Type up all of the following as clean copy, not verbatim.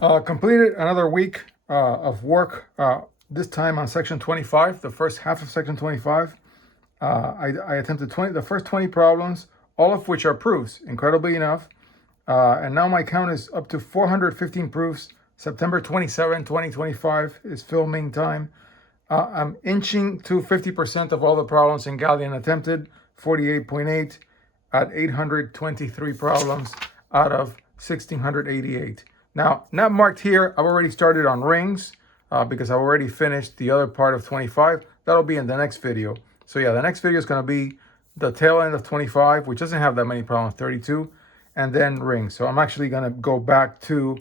Completed another week of work, this time on section 25, the first half of section 25. I attempted the first 20 problems, all of which are proofs, incredibly enough. And now my count is up to 415 proofs. September 27, 2025 is filming time. I'm inching to 50% of all the problems in Gallian attempted, 48.8 at 823 problems out of 1688. Now, not marked here, I've already started on rings because I've already finished the other part of 25. That'll be in the next video. So yeah, the next video is going to be the tail end of 25, which doesn't have that many problems, 32, and then rings. So I'm actually going to go back to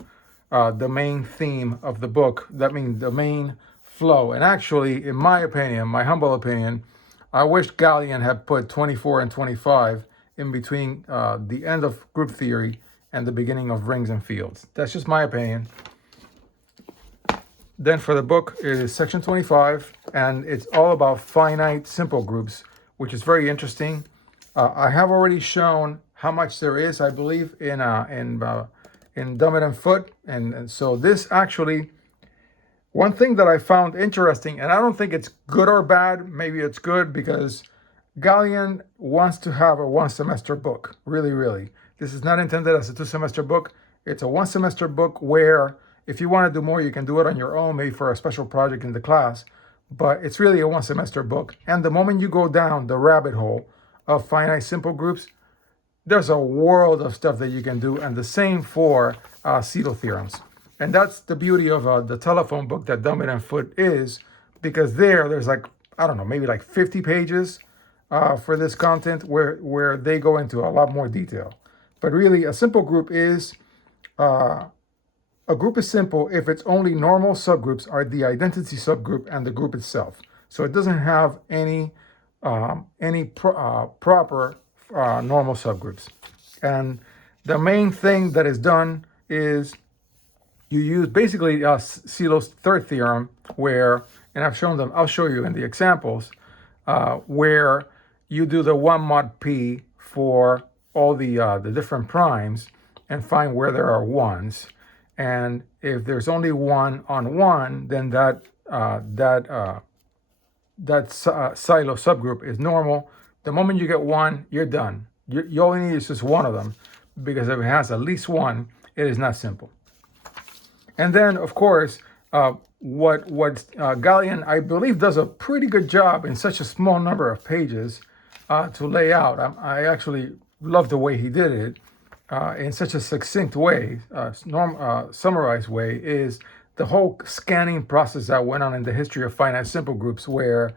the main theme of the book. That means the main flow. And actually, in my opinion, my humble opinion, I wish Gallian had put 24 and 25 in between the end of group theory and the beginning of rings and fields. That's just my opinion. Then for the book, it is section 25, and it's all about finite simple groups, which is very interesting. I have already shown how much there is, I believe, in Dummett and Foote. And so this actually, one thing that I found interesting, and I don't think it's good or bad, maybe it's good because Gallian wants to have a one-semester book, really. This is not intended as a two-semester book. It's a one-semester book where if you want to do more, you can do it on your own, maybe for a special project in the class. But it's really a one-semester book. And the moment you go down the rabbit hole of finite simple groups, there's a world of stuff that you can do, and the same for Seidel theorems. And that's the beauty of the telephone book that Dummett and Foote is, because there's like, I don't know, maybe like 50 pages for this content where they go into a lot more detail. But really, a simple group is, a group is simple if its only normal subgroups are the identity subgroup and the group itself. So it doesn't have any proper normal subgroups. And the main thing that is done is you use basically Seidel's third theorem, where, and I've shown them, I'll show you in the examples, where you do the 1 mod p for all the different primes and find where there are ones. And if there's only one on one, then that silo subgroup is normal. The moment you get one, you're done. You only need just one of them, because if it has at least one, it is not simple. And then, of course, what Gallian, I believe, does a pretty good job in such a small number of pages to lay out. I actually love the way he did it in such a succinct way, summarized way, is the whole scanning process that went on in the history of finite simple groups, where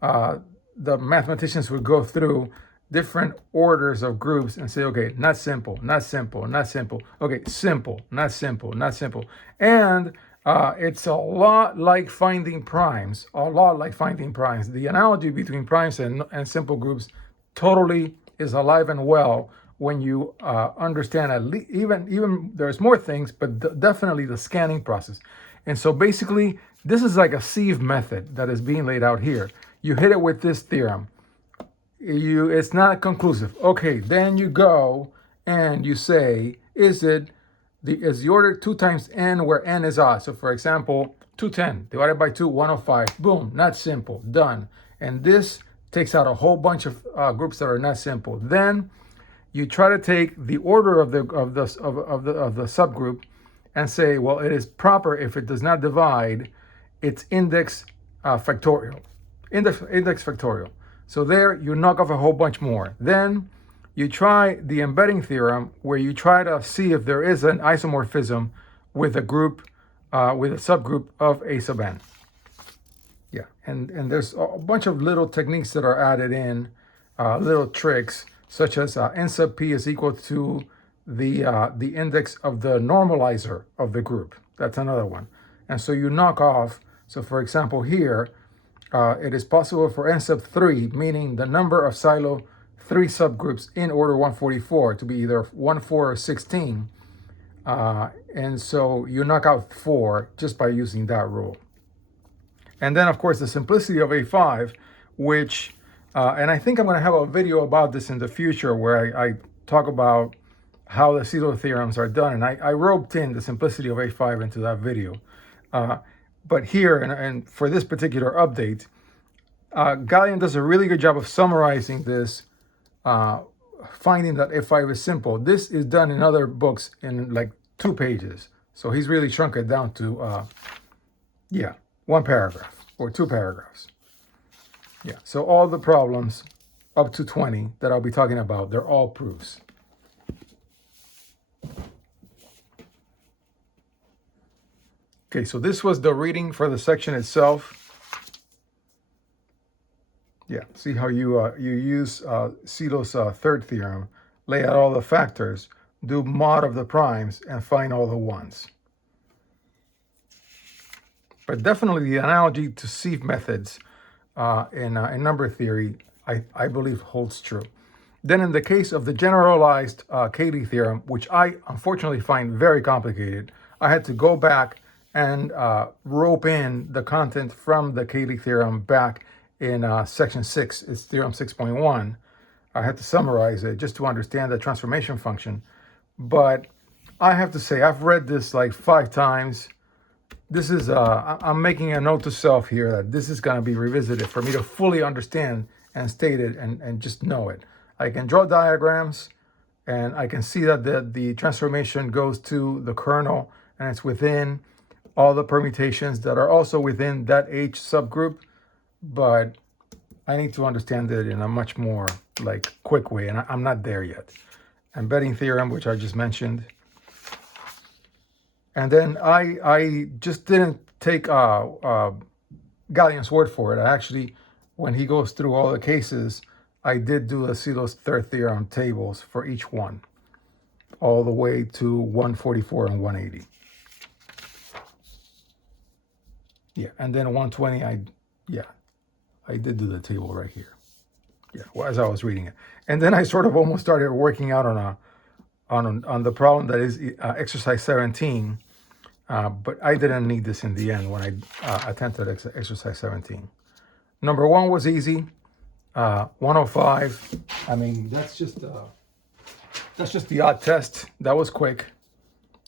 the mathematicians would go through different orders of groups and say, okay, not simple, not simple, not simple. Okay, simple, not simple, not simple. And it's a lot like finding primes, The analogy between primes and simple groups totally is alive and well when you understand at least, even there's more things, but definitely the scanning process. And so basically, this is like a sieve method that is being laid out here. You hit it with this theorem. It's not conclusive. Okay, then you go and you say, is the order 2 times n where n is odd? So for example, 210 divided by 2, 105. Boom, not simple, done. And this takes out a whole bunch of groups that are not simple. Then you try to take the order of the subgroup and say, well, it is proper if it does not divide its index factorial. Index factorial. So there you knock off a whole bunch more. Then you try the embedding theorem, where you try to see if there is an isomorphism with a group, with a subgroup of A sub n. Yeah, and there's a bunch of little techniques that are added in, little tricks, such as n sub p is equal to the index of the normalizer of the group. That's another one. And so you knock off. So for example, here, it is possible for n sub 3, meaning the number of silo 3 subgroups in order 144, to be either 1, 4, or 16. And so you knock out 4 just by using that rule. And then, of course, the simplicity of A5, which, and I think I'm going to have a video about this in the future, where I talk about how the Silo theorems are done. And I roped in the simplicity of A5 into that video. But here, and for this particular update, Gallian does a really good job of summarizing this, finding that A5 is simple. This is done in other books in like 2 pages. So he's really shrunk it down to, 1 paragraph or 2 paragraphs. Yeah, so all the problems up to 20 that I'll be talking about, they're all proofs. Okay, so this was the reading for the section itself. Yeah, see how you use Silo's third theorem, lay out all the factors, do mod of the primes, and find all the ones. But definitely the analogy to sieve methods in number theory, I believe holds true. Then in the case of the generalized Cayley theorem, which I unfortunately find very complicated, I had to go back and rope in the content from the Cayley theorem back in section 6, it's theorem 6.1. I had to summarize it just to understand the transformation function. But I have to say, I've read this like 5 times. This is, I'm making a note to self here that this is going to be revisited for me to fully understand and state it and just know it. I can draw diagrams and I can see that the transformation goes to the kernel and it's within all the permutations that are also within that H subgroup, but I need to understand it in a much more like quick way, and I'm not there yet. Embedding theorem, which I just mentioned. And then I just didn't take Gallian's word for it. I actually, when he goes through all the cases, I did do the Silo's third theorem tables for each one, all the way to 144 and 180. Yeah, and then 120, I did do the table right here. Yeah, well, as I was reading it. And then I sort of almost started working out on the problem that is exercise 17, but I didn't need this in the end when I attempted exercise 17. Number 1 was easy. 105. I mean, that's just the odd test. That was quick.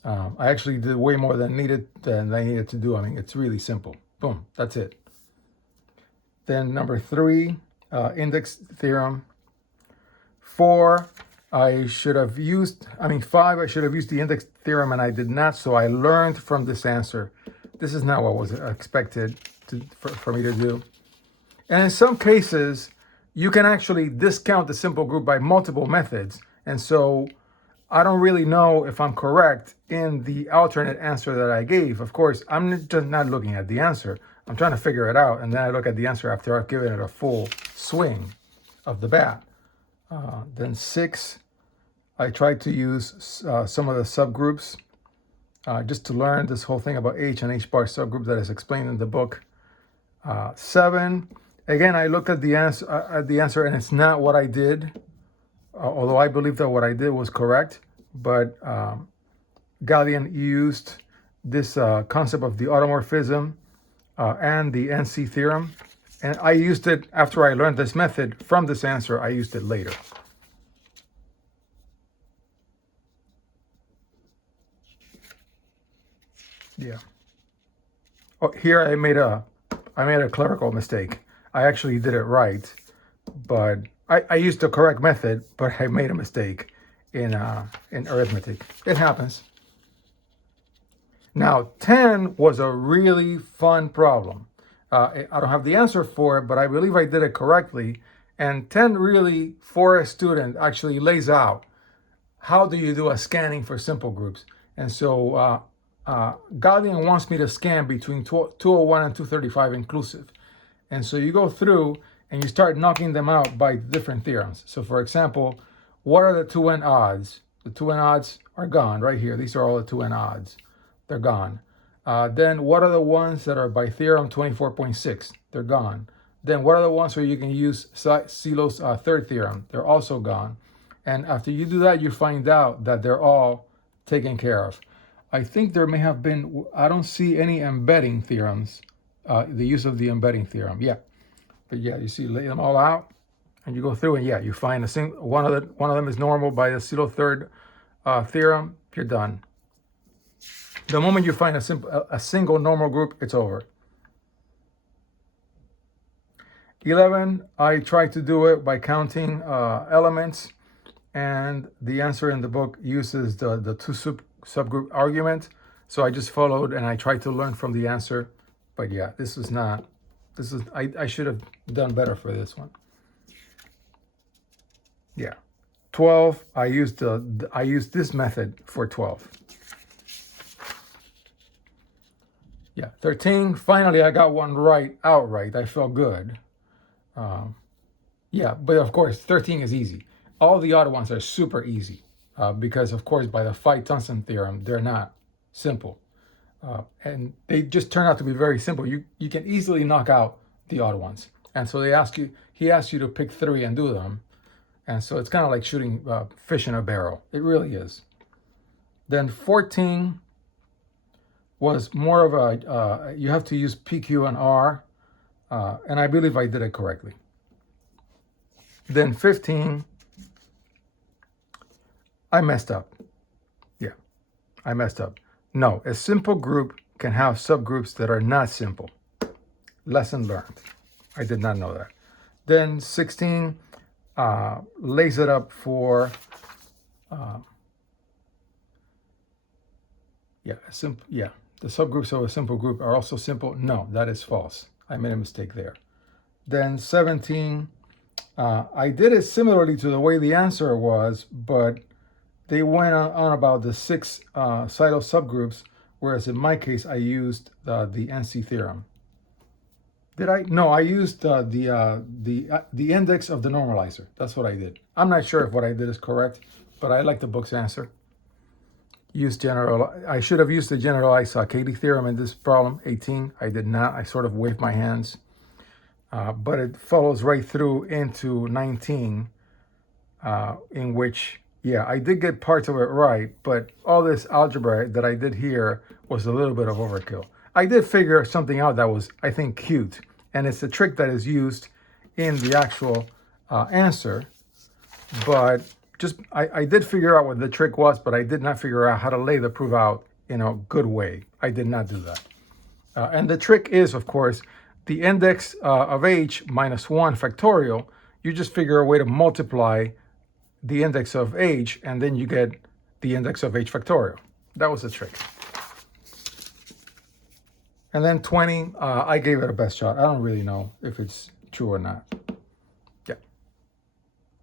I actually did way more than I needed to do. I mean, it's really simple. Boom, that's it. Then number 3, index theorem. 4, I should have used, 5, I should have used the index theorem and I did not, so I learned from this answer. This is not what was expected for me to do. And in some cases, you can actually discount the simple group by multiple methods. And so I don't really know if I'm correct in the alternate answer that I gave. Of course, I'm just not looking at the answer. I'm trying to figure it out, and then I look at the answer after I've given it a full swing of the bat. Then 6, I tried to use some of the subgroups just to learn this whole thing about H and H bar subgroup that is explained in the book. 7, again, I looked at the answer, and it's not what I did, although I believe that what I did was correct. But Gallian used this concept of the automorphism and the NC theorem. And I used it after I learned this method from this answer. I used it later. Yeah. Oh, here I made a clerical mistake. I actually did it right, but I used the correct method, but I made a mistake in arithmetic. It happens. Now, 10 was a really fun problem. I don't have the answer for it, but I believe I did it correctly. And 10 really, for a student, actually lays out how do you do a scanning for simple groups. And so Gallian wants me to scan between 201 and 235 inclusive. And so you go through and you start knocking them out by different theorems. So for example, what are the 2n odds? The 2n odds are gone right here. These are all the 2n odds. They're gone. Then what are the ones that are by theorem 24.6? They're gone. Then what are the ones where you can use Silo's third theorem? They're also gone. And after you do that, you find out that they're all taken care of. I think there may have been, I don't see any embedding theorems, the use of the embedding theorem. Yeah. But yeah, you see, lay them all out and you go through and yeah, you find one of them is normal by the Silo third theorem, you're done. The moment you find a single normal group, it's over. 11, I tried to do it by counting elements, and the answer in the book uses the two subgroup argument. So I just followed and I tried to learn from the answer. But yeah, I should have done better for this one. Yeah. 12, I used this method for 12. Yeah, 13, finally I got one right outright. I felt good. Yeah, but of course, 13 is easy. All the other ones are super easy because, of course, by the Phi-Tungsten theorem, they're not simple. And they just turn out to be very simple. You can easily knock out the odd ones. And so he asks you to pick 3 and do them. And so it's kind of like shooting fish in a barrel. It really is. Then 14 was more of a, you have to use PQ and R. And I believe I did it correctly. Then 15, I messed up. Yeah, I messed up. No, a simple group can have subgroups that are not simple. Lesson learned. I did not know that. Then 16, lays it up for, the subgroups of a simple group are also simple. No, that is false. I made a mistake there. Then 17, I did it similarly to the way the answer was, but they went on about the 6 Seidel subgroups, whereas in my case, I used the NC theorem. Did I? No, I used the index of the normalizer. That's what I did. I'm not sure if what I did is correct, but I like the book's answer. I should have used the generalized Katie theorem in this problem, 18. I did not. I sort of waved my hands. But it follows right through into 19, in which, yeah, I did get parts of it right, but all this algebra that I did here was a little bit of overkill. I did figure something out that was, I think, cute, and it's a trick that is used in the actual answer, but I did figure out what the trick was, but I did not figure out how to lay the proof out in a good way. I did not do that. And the trick is, of course, the index of h minus 1 factorial. You just figure a way to multiply the index of h, and then you get the index of h factorial. That was the trick. And then 20, I gave it a best shot. I don't really know if it's true or not.